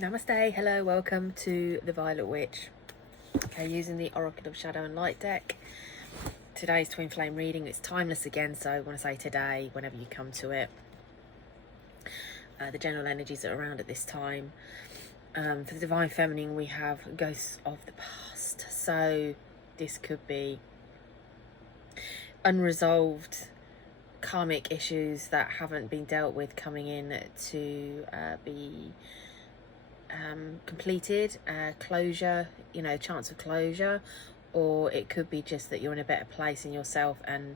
Namaste, hello, welcome to the Violet Witch. Okay, using the Oracle of Shadow and Light deck. Today's twin flame reading, it's timeless again, so I want to say today, whenever you come to it. The general energies that are around at this time. For the Divine Feminine, we have Ghosts of the Past. So this could be unresolved karmic issues that haven't been dealt with coming in to be completed, closure, chance of closure, or it could be just that you're in a better place in yourself and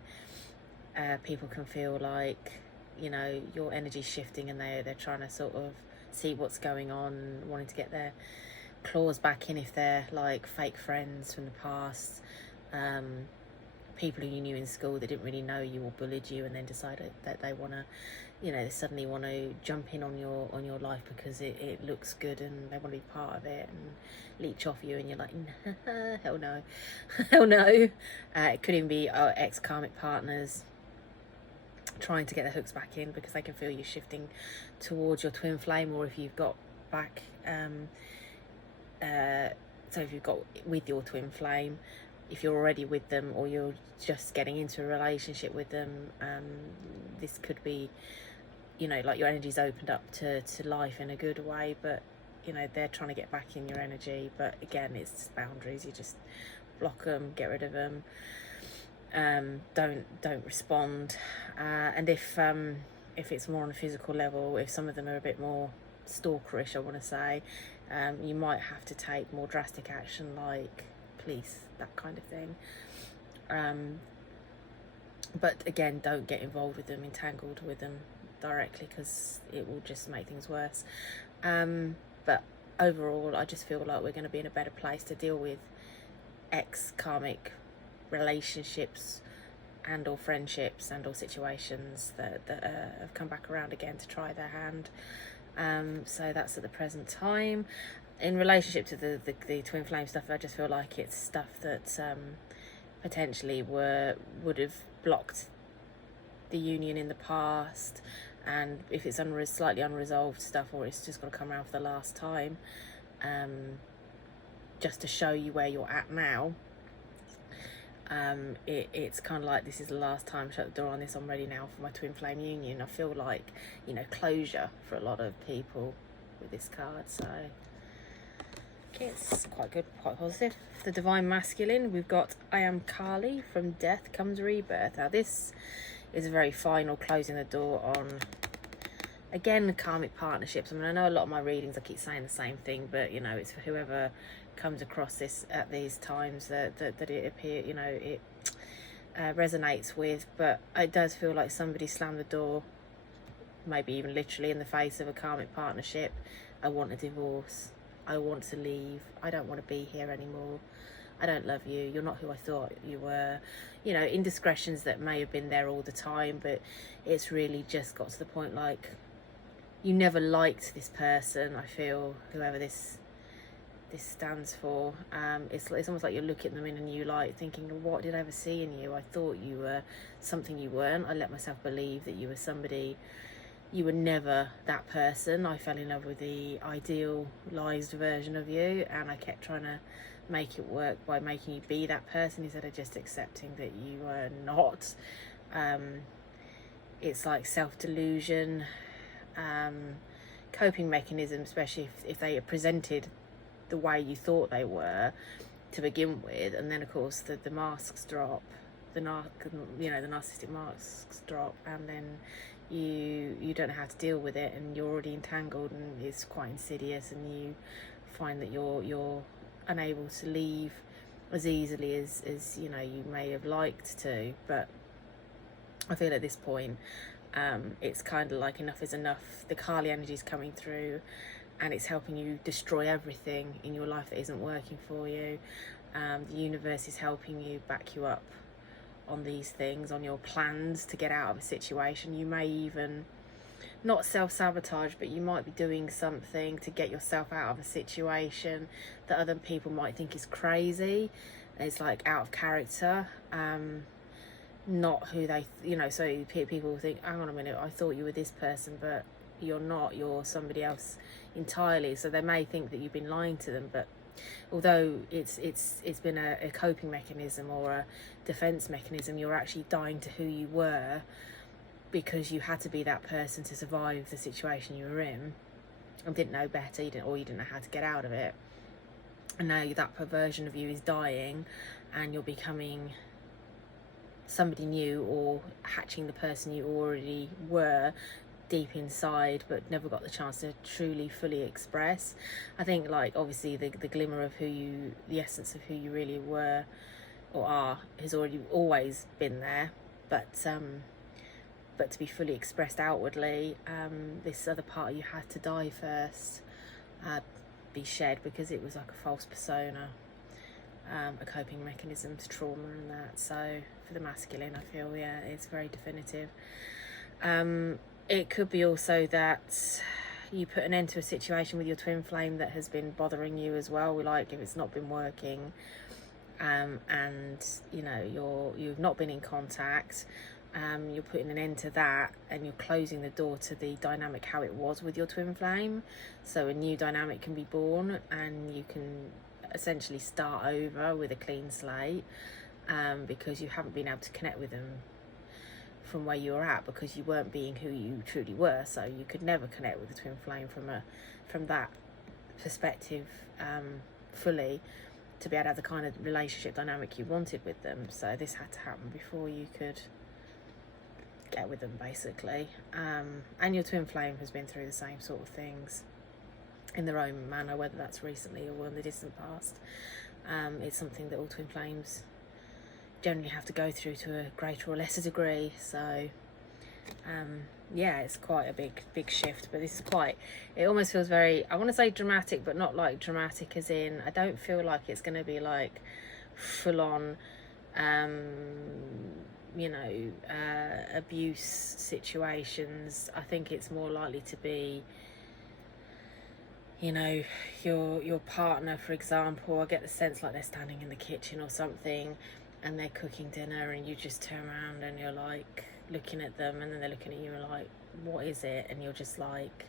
people can feel like, your energy's shifting and they're trying to sort of see what's going on, wanting to get their claws back in if they're like fake friends from the past, people who you knew in school that didn't really know you or bullied you and then decided that they want to, they suddenly want to jump in on your life because it looks good and they want to be part of it and leech off you, and you're like, nah, hell no. Hell no. It could even be ex-karmic partners trying to get their hooks back in because they can feel you shifting towards your twin flame, or if you've got back so if you've got with your twin flame, if you're already with them or you're just getting into a relationship with them, this could be, like your energy's opened up to life in a good way, but they're trying to get back in your energy. But again, it's just boundaries. You just block them, get rid of them, don't respond. And if it's more on a physical level, if some of them are a bit more stalkerish, I want to say, you might have to take more drastic action, like police, that kind of thing. But again, don't get involved with them, entangled with them directly, because it will just make things worse. But overall, I just feel like we're going to be in a better place to deal with ex-karmic relationships and or friendships and or situations that have come back around again to try their hand. So that's at the present time. In relationship to the twin flame stuff, I just feel like it's stuff that potentially would have blocked the union in the past, and if it's slightly unresolved stuff, or it's just got to come around for the last time, just to show you where you're at now. It's kind of like, this is the last time, shut the door on this, I'm ready now for my twin flame union. I feel like, closure for a lot of people with this card. So okay, it's quite good, quite positive. The Divine Masculine, we've got I am Kali, from death comes rebirth. Now this is a very final closing the door on, again, karmic partnerships. I mean, I know a lot of my readings I keep saying the same thing, but it's for whoever comes across this at these times that it resonates with. But it does feel like somebody slammed the door, maybe even literally, in the face of a karmic partnership. I want a divorce, I want to leave, I don't want to be here anymore, I don't love you, you're not who I thought you were. Indiscretions that may have been there all the time, but it's really just got to the point like you never liked this person. I feel, whoever this stands for, it's almost like you're looking at them in a new light, thinking, what did I ever see in you? I thought you were something you weren't. I let myself believe that you were somebody. You were never that person. I fell in love with the idealized version of you, and I kept trying to make it work by making you be that person instead of just accepting that you were not. It's like self-delusion, coping mechanism, especially if they are presented the way you thought they were to begin with, and then of course the masks drop, the narcissistic masks drop, and then you don't know how to deal with it, and you're already entangled, and it's quite insidious, and you find that you're unable to leave as easily as you may have liked to. But I feel at this point, it's kind of like enough is enough. The Kali energy is coming through, and it's helping you destroy everything in your life that isn't working for you. The universe is helping you, back you up on these things, on your plans to get out of a situation. You may even not self-sabotage, but you might be doing something to get yourself out of a situation that other people might think is crazy. It's like out of character, not who they, so people think, hang on a minute, I thought you were this person, but you're not, you're somebody else entirely. So they may think that you've been lying to them, but although it's been a coping mechanism or a defense mechanism, you're actually dying to who you were, because you had to be that person to survive the situation you were in and didn't know better, you didn't know how to get out of it. And now that perversion of you is dying, and you're becoming somebody new, or hatching the person you already were deep inside, but never got the chance to truly fully express. I think, like, obviously the glimmer of the essence of who you really were or are has always been there, but to be fully expressed outwardly, this other part of you had to die first, be shed, because it was like a false persona, a coping mechanism to trauma and that. So for the masculine, I feel, yeah, it's very definitive. It could be also that you put an end to a situation with your twin flame that has been bothering you as well, like if it's not been working, and you know you've not been in contact. You're putting an end to that, and you're closing the door to the dynamic how it was with your twin flame. So a new dynamic can be born, and you can essentially start over with a clean slate, because you haven't been able to connect with them from where you were at, because you weren't being who you truly were. So you could never connect with the twin flame from that perspective fully, to be able to have the kind of relationship dynamic you wanted with them. So this had to happen before you could get with them, basically. And your twin flame has been through the same sort of things in their own manner, whether that's recently or in the distant past. It's something that all twin flames generally have to go through to a greater or lesser degree. So yeah, it's quite a big shift, but this is it almost feels very, I want to say dramatic, but not like dramatic as in, I don't feel like it's going to be like full on abuse situations. I think it's more likely to be, your partner, for example. I get the sense like they're standing in the kitchen or something and they're cooking dinner, and you just turn around and you're like looking at them, and then they're looking at you and like, what is it? And you're just like,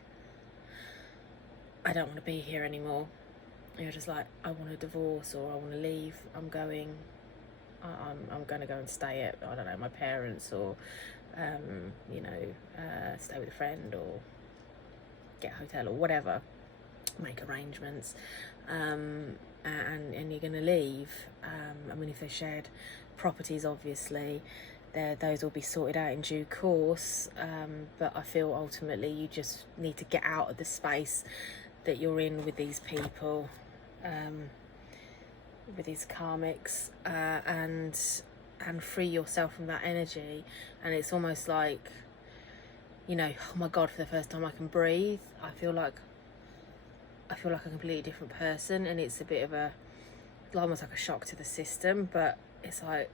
I don't want to be here anymore. And you're just like, I want a divorce, or I want to leave. I'm going to go and stay at, I don't know, my parents, or stay with a friend, or get a hotel, or whatever, make arrangements, and you're going to leave. I mean, if they're shared properties, obviously those will be sorted out in due course, but I feel ultimately you just need to get out of the space that you're in with these people, with these karmics, and free yourself from that energy. And it's almost like, oh my God, for the first time I can breathe. I feel like a completely different person, and it's a bit of almost like a shock to the system, but it's like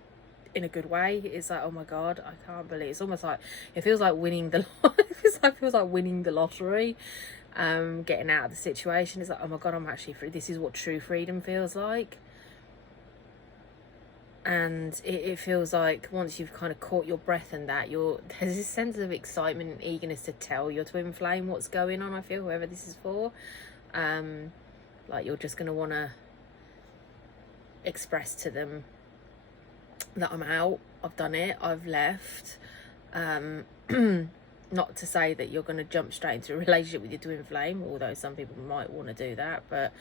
in a good way. It's like, oh my God, I can't believe, it's almost like, it feels like winning the lottery, getting out of the situation. It's like, oh my God, I'm actually free. This is what true freedom feels like. And it feels like once you've kind of caught your breath and that, there's this sense of excitement and eagerness to tell your twin flame what's going on. I feel, whoever this is for, like you're just going to want to express to them that I'm out, I've done it, I've left. Not to say that you're going to jump straight into a relationship with your twin flame, although some people might want to do that, but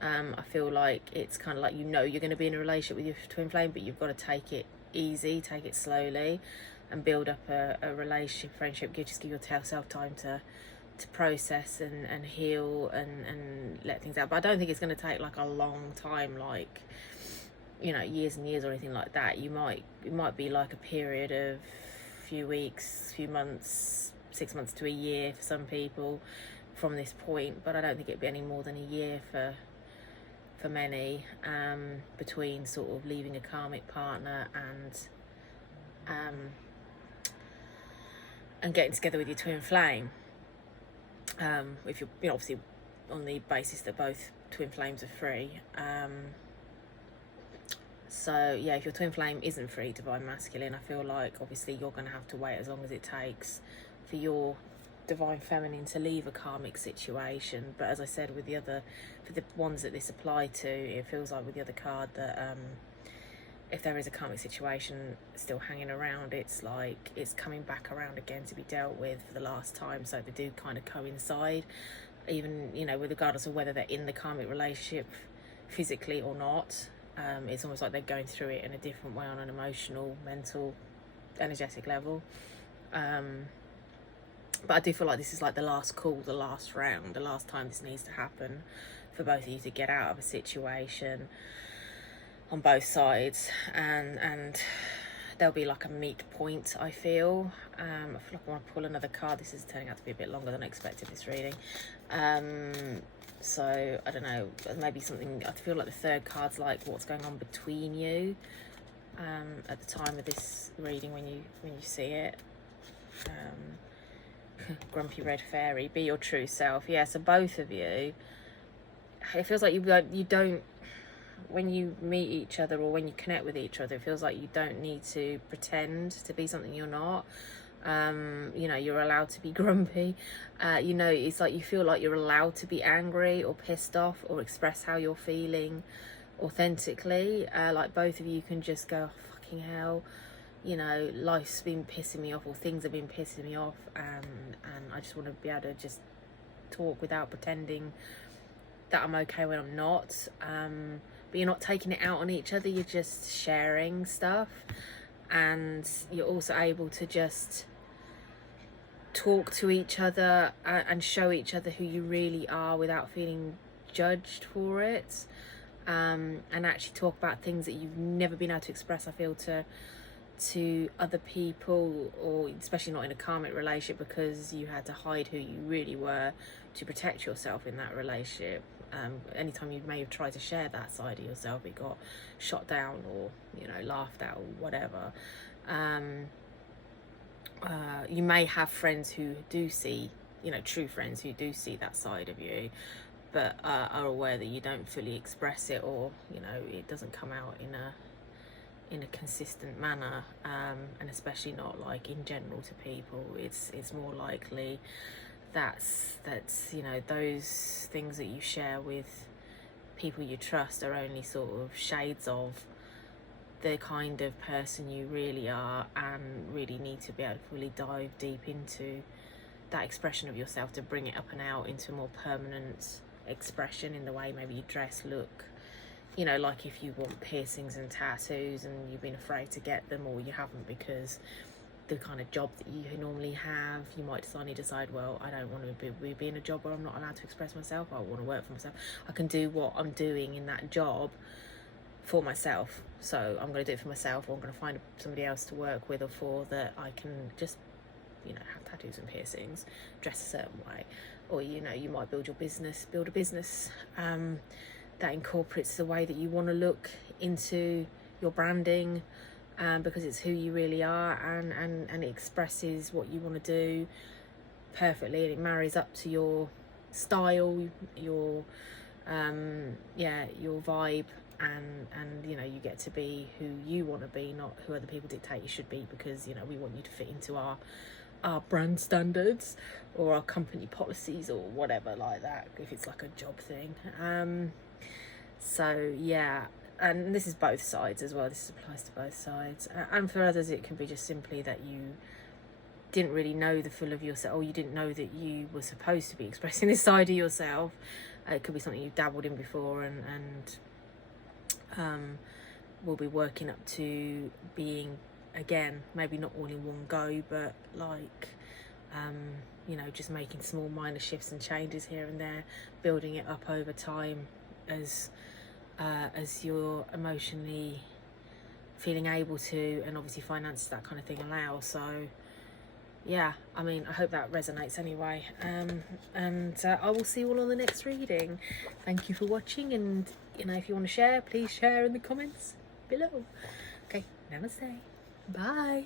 I feel like it's kind of like, you're going to be in a relationship with your twin flame, but you've got to take it easy, take it slowly, and build up a relationship, friendship. Just give yourself time to process and heal and let things out. But I don't think it's going to take like a long time, like years and years or anything like that. It might be like a period of few weeks, few months, 6 months to a year for some people from this point, but I don't think it'd be any more than a year for many, between sort of leaving a karmic partner and getting together with your twin flame, if you're obviously on the basis that both twin flames are free. So yeah, if your twin flame isn't free, divine masculine, I feel like obviously you're going to have to wait as long as it takes for your divine feminine to leave a karmic situation. But as I said, with the other, for the ones that this apply to, it feels like with the other card that if there is a karmic situation still hanging around, it's like it's coming back around again to be dealt with for the last time. So they do kind of coincide, even, you know, with regardless of whether they're in the karmic relationship physically or not. It's almost like they're going through it in a different way on an emotional, mental, energetic level. But I do feel like this is like the last call, the last round, the last time this needs to happen for both of you to get out of a situation on both sides, and there'll be like a meet point, I feel. I feel like I want to pull another card. This is turning out to be a bit longer than I expected, this reading. So I don't know, maybe something, I feel like the third card's like what's going on between you at the time of this reading when you see it. Grumpy red fairy, be your true self. Yeah, so both of you, it feels like you don't, when you meet each other or when you connect with each other, it feels like you don't need to pretend to be something you're not. You know, you're allowed to be grumpy. You know, it's like you feel like you're allowed to be angry or pissed off or express how you're feeling authentically. Like both of you can just go, oh, fucking hell, you know, life's been pissing me off, or things have been pissing me off, and I just want to be able to just talk without pretending that I'm okay when I'm not. But you're not taking it out on each other, you're just sharing stuff, and you're also able to just talk to each other and show each other who you really are without feeling judged for it, and actually talk about things that you've never been able to express, I feel, to other people, or especially not in a karmic relationship, because you had to hide who you really were to protect yourself in that relationship. Anytime you may have tried to share that side of yourself, it got shot down or, you know, laughed at or whatever. You may have friends who do see, you know, true friends who do see that side of you, but are aware that you don't fully express it, or, you know, it doesn't come out in a consistent manner, and especially not like in general to people. It's more likely that's you know, those things that you share with people you trust are only sort of shades of the kind of person you really are, and really need to be able to fully dive deep into that expression of yourself to bring it up and out into a more permanent expression in the way maybe you dress, look. You know, like if you want piercings and tattoos and you've been afraid to get them, or you haven't because the kind of job that you normally have, you might suddenly decide, well, I don't want to be in a job where I'm not allowed to express myself. I want to work for myself. I can do what I'm doing in that job for myself. So I'm going to do it for myself, or I'm going to find somebody else to work with or for, that I can just, you know, have tattoos and piercings, dress a certain way. Or, you know, you might build a business that incorporates the way that you want to look into your branding, because it's who you really are, and it expresses what you want to do perfectly, and it marries up to your style, your your vibe, and you know, you get to be who you want to be, not who other people dictate you should be, because, you know, we want you to fit into our brand standards or our company policies or whatever like that, if it's like a job thing. So yeah, and this is both sides as well, this applies to both sides, and for others it can be just simply that you didn't really know the full of yourself, or you didn't know that you were supposed to be expressing this side of yourself. It could be something you dabbled in before, and will be working up to being, again, maybe not all in one go, but like you know, just making small minor shifts and changes here and there, building it up over time as you're emotionally feeling able to, and obviously finances, that kind of thing, allow. So yeah, I mean, I hope that resonates anyway, and I will see you all on the next reading. Thank you for watching, and, you know, if you want to share, please share in the comments below. Okay, namaste, bye.